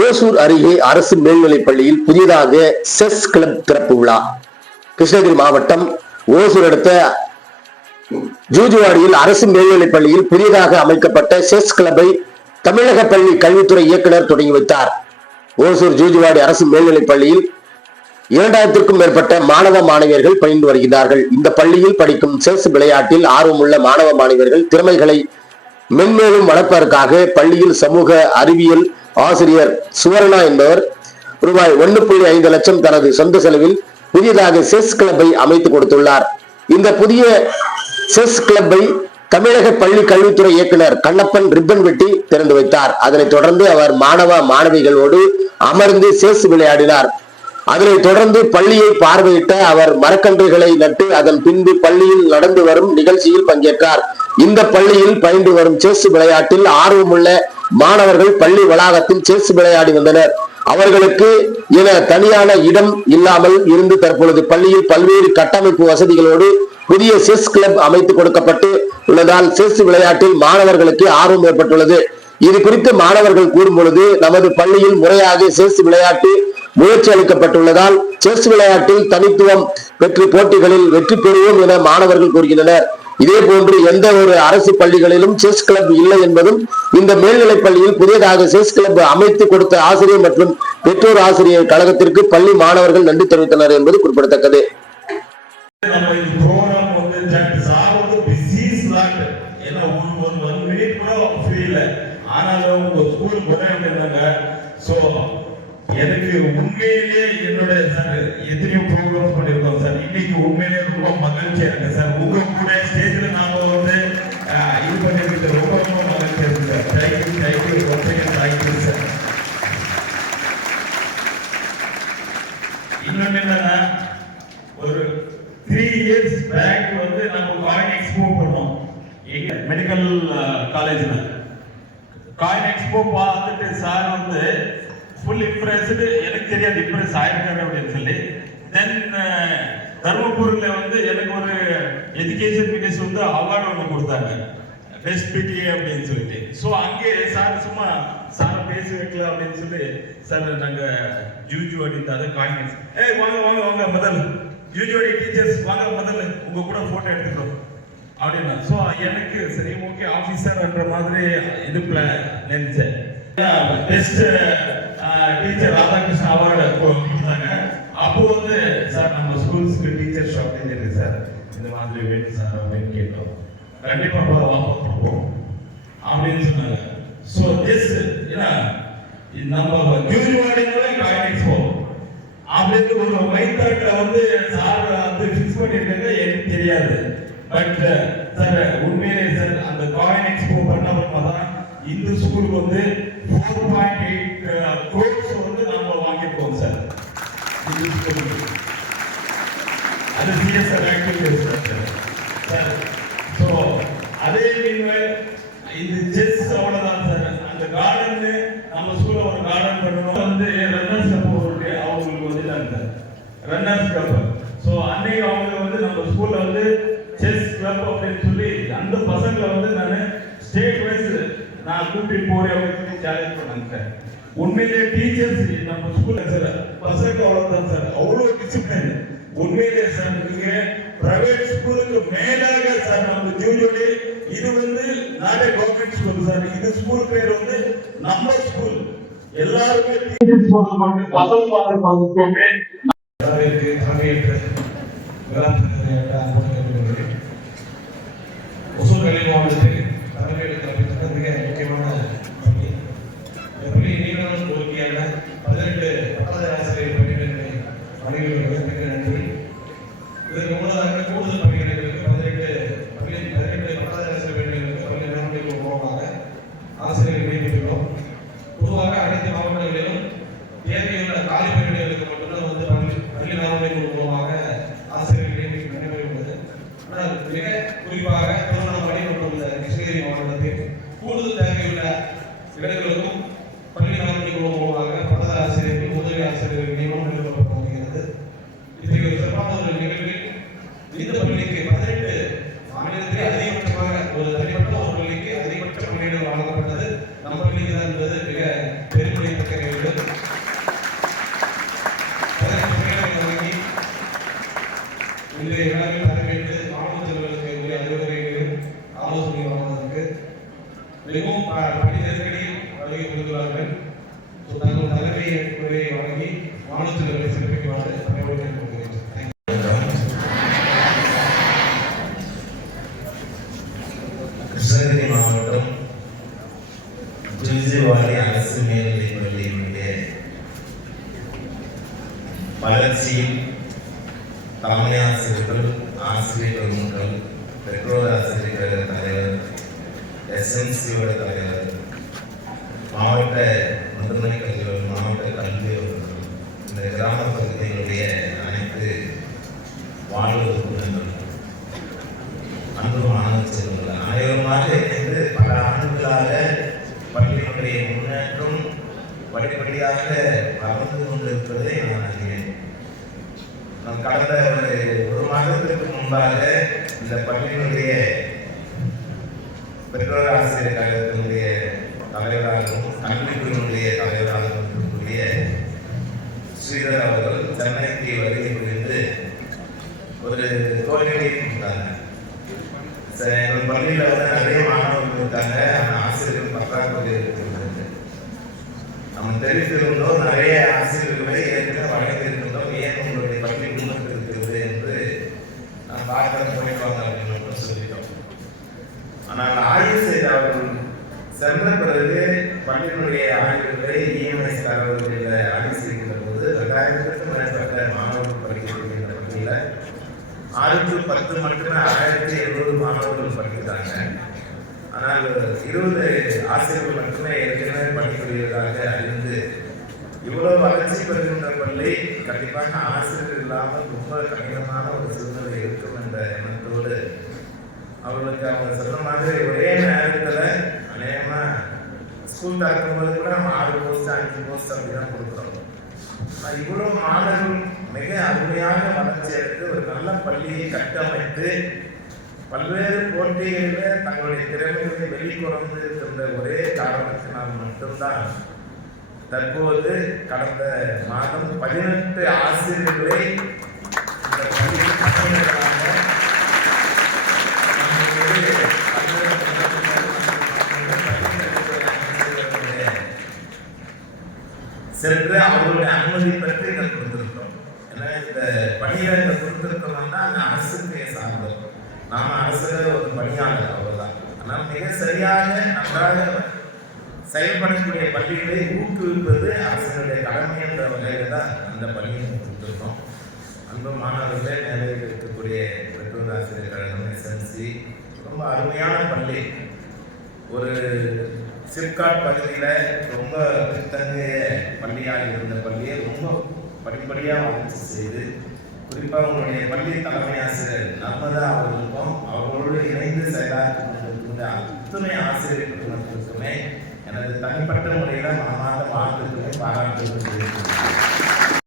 ஓசூர் அருகே அரசு மேல்நிலைப் பள்ளியில் புதிதாக செஸ் கிளப் திறப்பு விழா. கிருஷ்ணகிரி மாவட்டம் ஓசூர் அடுத்த ஜூஜுவாடியில் அரசு மேல்நிலைப் பள்ளியில் புதிதாக அமைக்கப்பட்ட செஸ் கிளப்பை தமிழக பள்ளி கல்வித்துறை இயக்குனர் தொடங்கி வைத்தார். ஓசூர் ஜூஜுவாடி அரசு மேல்நிலைப் பள்ளியில் இரண்டாயிரத்திற்கும் மேற்பட்ட மாணவ மாணவியர்கள் பயின்று வருகிறார்கள். இந்த பள்ளியில் படிக்கும் செஸ் விளையாட்டில் ஆர்வமுள்ள மாணவ மாணவியர்கள் திறமைகளை மென்மேலும் வளர்ப்பதற்காக பள்ளியில் சமூக அறிவியல் ஆசிரியர் சுவர்ணா என்பவர் ரூபாய் ஒன்று புள்ளி ஐந்து லட்சம் தனது சொந்த செலவில் புதியதாக செஸ் கிளப்பை அமைத்து கொடுத்துள்ளார். இந்த புதிய செஸ் கிளப்பை தமிழக பள்ளி கல்வித்துறை இயக்குனர் கண்ணப்பன் ரிப்பன் வெட்டி திறந்து வைத்தார். அதனைத் தொடர்ந்து அவர் மாணவ மாணவிகளோடு அமர்ந்து செஸ் விளையாடினார். அதனை தொடர்ந்து பள்ளியை பார்வையிட்ட அவர் மரக்கன்றுகளை நட்டு அதன் பின்பு பள்ளியில் நடந்து வரும் நிகழ்ச்சியில் பங்கேற்றார். இந்த பள்ளியில் பயின்று வரும் செஸ் விளையாட்டில் ஆர்வமுள்ள மாணவர்கள் பள்ளி வளாகத்தில் செஸ் விளையாடி வந்தனர். அவர்களுக்கு என தனியான இடம் இல்லாமல் இருந்து தற்பொழுது பள்ளியில் பல்வேறு கட்டமைப்பு வசதிகளோடு புதிய செஸ் கிளப் அமைத்து கொடுக்கப்பட்டு உள்ளதால் செஸ் விளையாட்டில் மாணவர்களுக்கு ஆர்வம் ஏற்பட்டுள்ளது. இது குறித்து மாணவர்கள் கூறும் பொழுது நமது பள்ளியில் முறையாக செஸ் விளையாட்டு முயற்சி அளிக்கப்பட்டுள்ளதால் செஸ் விளையாட்டில் தனித்துவம் பெற்று போட்டிகளில் வெற்றி பெறுவோம் என மாணவர்கள் கூறுகின்றனர். இதே போன்று எந்த ஒரு அரசு பள்ளிகளிலும் செஸ் கிளப் இல்லை என்பதும் இந்த மேல்நிலைப் பள்ளியில் புதியதாக செஸ் கிளப் அமைத்து கொடுத்த ஆசிரியர் மற்றும் பெற்றோர் ஆசிரியர் கழகத்திற்கு பள்ளி மாணவர்கள் நன்றி தெரிவித்தனர் என்பது குறிப்பிடத்தக்கது. சார் உங்க கூட ஸ்டேஜில் நாம வந்து இது பண்ணிருக்கு ரொம்ப ரொம்ப மகிழ்ச்சியா sir. Thank you thank you once thank you sir இன்னொன்னு என்னன்னா ஒரு த்ரீ இயர்ஸ் பேக் வந்து நம்ம காயின் எக்ஸ்போ பண்ணோம் எங்க மெடிக்கல் காலேஜ்ல காயின் எக்ஸ்போ பார்த்துட்டு சார் வந்து ஃபுல் இம்ப்ரெஸ்டு எனக்கு தெரியாது இம்ப்ரெஸ் ஆயிருக்காரு அப்படின்னு சொல்லி. தென் தர்மபுரியில் வந்து எனக்கு ஒரு எஜுகேஷன் மினிஸ்டர் வந்து அவார்டு ஒன்று கொடுத்தாங்க. பெஸ்ட் பிடிஏ அப்படின்னு சொல்லிட்டு. ஸோ அங்கே சார் சும்மா சார் பேசி வைக்கலாம் அப்படின்னு சொல்லி சார் நாங்கள் ஜூஜு அப்படின்னு அதை காயின் ஏய் வாங்க வாங்க வாங்க முதல். ஜூஜுவடி டீச்சர்ஸ் வாங்க முதல்ல உங்கள் கூட ஃபோட்டோ எடுத்துக்கிறோம். அப்படின்னா ஸோ எனக்கு சரி ஓகே ஆஃபீஸர்ன்ற மாதிரி இதுக்குள்ள நினைச்சேன் பெஸ்ட் டீச்சர் ராதாகிருஷ்ணன் அவார்டு கொடுத்தாங்க. ஸ்கூல்ஸ்க்கு டீச்சர் ஷாப்பிங் இருக்கு சார் இந்த மாதிரி வேணும் சார் அப்படின்னு கேட்டோம். கண்டிப்பா வாங்க கொடுப்போம் அப்படின்னு சொன்னாங்க. ஸோ திஸ் நம்ம ஜூஜுவாடிங்களே காயின் போவோம் அப்படின்னு ஒரு மைத்தாட்ல வந்து சார் வந்து ஃபிக்ஸ் பண்ணியிருக்காங்க எனக்கு தெரியாது. பட் சார் உண்மையிலே சார் அந்த காயின் எக்ஸ்போ பண்ண தான் இந்த ஸ்கூலுக்கு வந்து ஃபோர் பாயிண்ட் எயிட் கோர்ஸ் வந்து நம்ம வாங்கியிருக்கோம் சார் இந்த ஸ்கூலுக்கு அது CSR activities sir sir. So அதே நீங்கள் இது செஸ் அவ்வளோதான் சார். அந்த கார்டன் நம்ம ஸ்கூல்ல ஒரு கார்டன் பண்ணணும் வந்து ரன்னர்ஸ் கப் ஒரு அவங்களுக்கு வந்துட்டாங்க சார் ரன்னர்ஸ் கப் ஸோ அன்னைக்கு அவங்க வந்து நம்ம ஸ்கூல்ல வந்து செஸ் கிளப் அப்படின்னு சொல்லி அந்த பசங்களை வந்து நான் ஸ்டேட் வைஸ் நான் கூட்டிட்டு போறேன் அப்படின்னு சொல்லி சேலஞ்ச் பண்ணாங்க சார். உண்மையிலேயே டீச்சர்ஸ் நம்ம ஸ்கூல்ல சார் பசங்க அவ்வளவுதான் சார். அவ்வளோ டிசிப்ளின் உண்மையிலே சார் நீங்க பிரைவேட் ஸ்கூலுக்கு மேலாக சார் நம்ம ஜூனியர்லி இது வந்து நாடே கவர்மெண்ட் ஸ்கூல் சார். இது ஸ்கூல் பேர் வந்து நம்ம ஸ்கூல். எல்லாருமே பசங்க மாதிரி பகுதிக்குமே வரவேற்று வரவேற்று ஒசூர் கல்வி மாவட்டத்தில் தலைமையிட கற்பித்த மிக முக்கியமான பள்ளி இந்த பள்ளி நீங்களும் துவக்கியான பதினெட்டு பட்டதாரி ஆசிரியர் பணியிடங்களை வழங்கியுள்ளது மிக நன்றி இதற்கு முன்னதாக கூடுதல் பணியிடங்களுக்கு பதினெட்டு பள்ளி பதினெட்டு பட்டதாரி ஆசிரியர் பணியிடங்களுக்கு பள்ளி மேம்படுத்திகள் மூலமாக ஆசிரியர்கள் நியமித்துள்ளோம் பொதுவாக அனைத்து மாவட்டங்களிலும் தேவையுள்ள காலி பணியிடங்களுக்கு மட்டும்தான் வந்து பள்ளி பள்ளி மேம்படுத்திகள் மூலமாக ஆசிரியர்கள் நியமிக்க நடைமுறை உள்ளது. ஆனால் மிக குறிப்பாக திருவண்ணாமலை மற்றும் இந்த கிருஷ்ணகிரி மாவட்டத்தில் கூடுதல் தேவையுள்ள இடங்களுக்கும் பள்ளி மேம்படுத்திகள் மூலமாக பட்டதாரி ஆசிரியர்கள் உதவி ஆசிரியர்கள் நியமனம் நிறுவப்பட்டு வருகிறது. இத்தகைய சிறப்பான ஒரு நிகழ்வில் இந்த பள்ளிக்கு பதினெட்டு வழங்கி மாணவ செல்வங்களை சிறப்பிக்குமாறு பணியோடு கேட்டுக்கொள்கிறேன் கிருஷ்ணகிரி மாவட்டம் ஜுஜிவாடி அரசு மேல்நிலைப் பள்ளியினுடைய வளர்ச்சியில் தலைமை ஆசிரியர்கள் ஆசிரியர் பெருமக்கள் பெற்றோர் ஆசிரியர் கழக தலைவர் எஸ்என்சியோட தலைவர் மாவட்ட முதன்மை கிராம பகுதியினுடைய அனைத்து வாழ்வு உறுப்பினர்கள் அன்பு மாணவ செல்வங்கள். அனைவருமாக இணைந்து பல ஆண்டுகளாக பள்ளியினுடைய முன்னேற்றம் படிப்படியாக வளர்ந்து கொண்டிருப்பதை நான் அறிவேன் நான் கடந்த ஒரு ஒரு மாதத்திற்கு முன்பாக இந்த பள்ளியினுடைய பெற்றோர் ஆசிரியர் கழகத்தினுடைய தலைவராகவும் கல்விக்குழுவினுடைய தலைவராகவும் இருக்கக்கூடிய ஸ்ரீதர் அவர்கள் சென்னைக்கு வருகை புரிந்து ஒரு கோரிக்கையை கொடுத்தாங்க எங்கள் பள்ளியில் வந்து நிறைய மாணவர்கள் இருக்காங்க. அந்த ஆசிரியர்கள் பற்றாக்குறை இருக்கிறது நம்ம தெரிவித்திருந்தோம் நிறைய ஆசிரியர்களை ஏற்கனவே வழங்கியிருக்கின்றோம் ஏன் உங்களுடைய பள்ளி குடும்பத்தில் இருக்கிறது என்று நான் பார்க்க போயிட்டு வாங்க அப்படின்னு மட்டும் சொல்லிட்டோம். ஆனால் ஆய்வு செய்த அவர்கள் சென்ற பிறகு பள்ளியினுடைய ஆய்வுகளை இஎம்ஐ தரவர்களில் ஆய்வு செய்கின்ற போது ரெண்டாயிரத்துக்கும் மேற்பட்ட மாணவர்கள் படிக்கக்கூடிய இந்த பள்ளியில் ஆறுக்கு பத்து மட்டுமே ஆயிரத்தி எழுபது மாணவர்கள் படிக்கிறாங்க. ஆனால் இருபது ஆசிரியர்கள் மட்டுமே ஏற்கனவே பணிபுரிவதாக அறிந்து இவ்வளவு வளர்ச்சி பெறுகின்ற பள்ளி கண்டிப்பாக ஆசிரியர் இல்லாமல் ரொம்ப கடினமான ஒரு சூழ்நிலை இருக்கும் என்ற எண்ணத்தோடு அவர்களுக்கு அவங்க சொன்ன மாதிரி ஒரே நேரத்தில் அநேகமாக ஸ்கூல் திறக்கும்போது கூட நம்ம ஆறு போஸ்ட் அஞ்சு போஸ்ட் அப்படி தான் கொடுக்குறோம். ஆனா, இவ்வளவு மாணவர்கள் மிக அருமையாக வளர்ச்சி அடைந்து ஒரு நல்ல பள்ளியை கட்டமைத்து பல்வேறு போட்டிகளில் தங்களுடைய திறமைகளை வெளிக்கொணர்ந்து இருக்கின்ற ஒரே காரணத்தினால் மட்டும்தான். தற்போது கடந்த மாதம் பதினெட்டு ஆசிரியர்களை இந்த பள்ளியில் சென்று அவர்களுடைய அனுமதி பற்றி இதை கொடுத்திருக்கிறோம். ஏன்னா இந்த பணியில இந்த கொடுத்திருக்கோம்னா அந்த அரசுக்கு சார்ந்தது. நாம அரசுல ஒரு பணியாளர் அவ்வளவுதான் ஆனால் மிக சரியாக நன்றாக செயல்படக்கூடிய பள்ளிகளை ஊக்குவிப்பது அரசனுடைய கடமை என்ற வகையில் தான் அந்த பணியை கொடுத்திருக்கோம் அன்பு மாணவர்களே நிலையில் இருக்கக்கூடிய பெற்றோர் ஆசிரியர் கழகம் எஸ்என்சி ரொம்ப அருமையான பள்ளி. ஒரு சிப்காட் பகுதியில் ரொம்ப பின்தங்கிய பள்ளியாக இருந்த பள்ளியை ரொம்ப படிப்படியாக வளர்ச்சி செய்து குறிப்பாக உங்களுடைய பள்ளி தலைமை ஆசிரியர் நர்மதா அவர்களுக்கும் அவர்களோடு இணைந்து செயலாற்றி கொண்டிருக்கின்ற அத்தனை ஆசிரியர் குடும்பத்திற்குமே எனது தனிப்பட்ட முறையில் மனமார்ந்த வாழ்த்துக்களை பாராட்டு